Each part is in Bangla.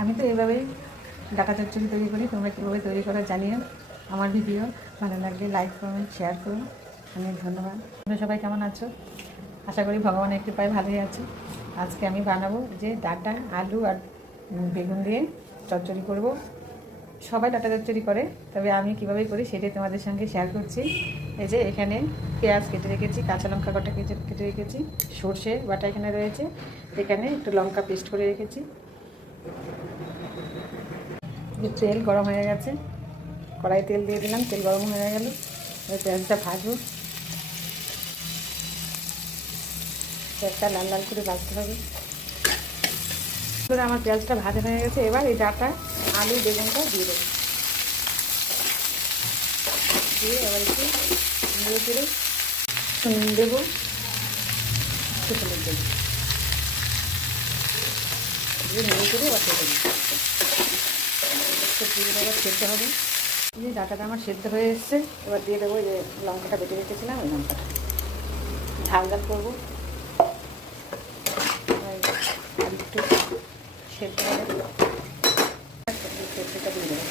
আমি তো এইভাবেই ডাটা চচ্চড়ি তৈরি করি। তোমরা কীভাবে তৈরি করা জানিও। আমার ভিডিও ভালো লাগলে লাইক করুন, শেয়ার করুন। অনেক ধন্যবাদ। তোমরা সবাই কেমন আছো? আশা করি ভগবানের কৃপায় ভালোই আছো। আজকে আমি বানাবো যে ডাটা, আলু আর বেগুন দিয়ে চচ্চড়ি করব। সবাই ডাটা চচ্চড়ি করে, তবে আমি কীভাবে করি সেটাই তোমাদের সঙ্গে শেয়ার করছি। এই যে এখানে পেঁয়াজ কেটে রেখেছি, কাঁচা লঙ্কা গোটা কেটে রেখেছি, সর্ষে বাটা এখানে রয়েছে, এখানে একটু লঙ্কা পেস্ট করে রেখেছি। তেল গরম হয়ে গেছে, কড়াই তেল দিয়ে দিলাম, তেল গরম হয়ে গেল। পেঁয়াজটা ভাজবো, পেঁয়াজটা লাল লাল করে ভাজতে হবে। আমার পেঁয়াজটা ভাজা হয়ে গেছে, এবার এই ডাটা আলু বেগুনটা দিয়ে দেবো, দিয়ে এবার একটু নেড়ে চেড়ে নুন দেবো, একটু হলুদ দেবো, দিয়ে নেড়ে চেড়ে এবার খেতে দেবো। এবার সেদ্ধ হবে। এই যে ডাটাটা আমার সেদ্ধ হয়ে এসছে, এবার দিয়ে দেবো যে লঙ্কাটা বেটে রেখেছিলাম, ওই লঙ্কাটা ঝাল ঝাল করবো। আর একটু সেদ্ধ হবে, সেদ্ধটা দিয়ে দেবো।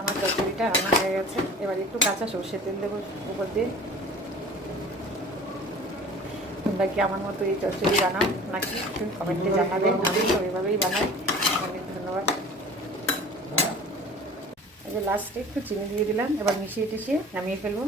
আমার চচ্চড়িটা রান্না হয়ে গেছে, এবার একটু কাঁচা সর্ষের তেল দেবো উপর দিয়ে। তোমরা কি আমার মতো এই চচ্চড়ি বানাও নাকি একটু কমেন্টে জানাবেন। আমি তো এইভাবেই বানাই। অনেক ধন্যবাদ। এই যে লাস্টে একটু চিনি দিয়ে দিলাম, এবার মিশিয়ে টিশিয়ে নামিয়ে ফেলবো।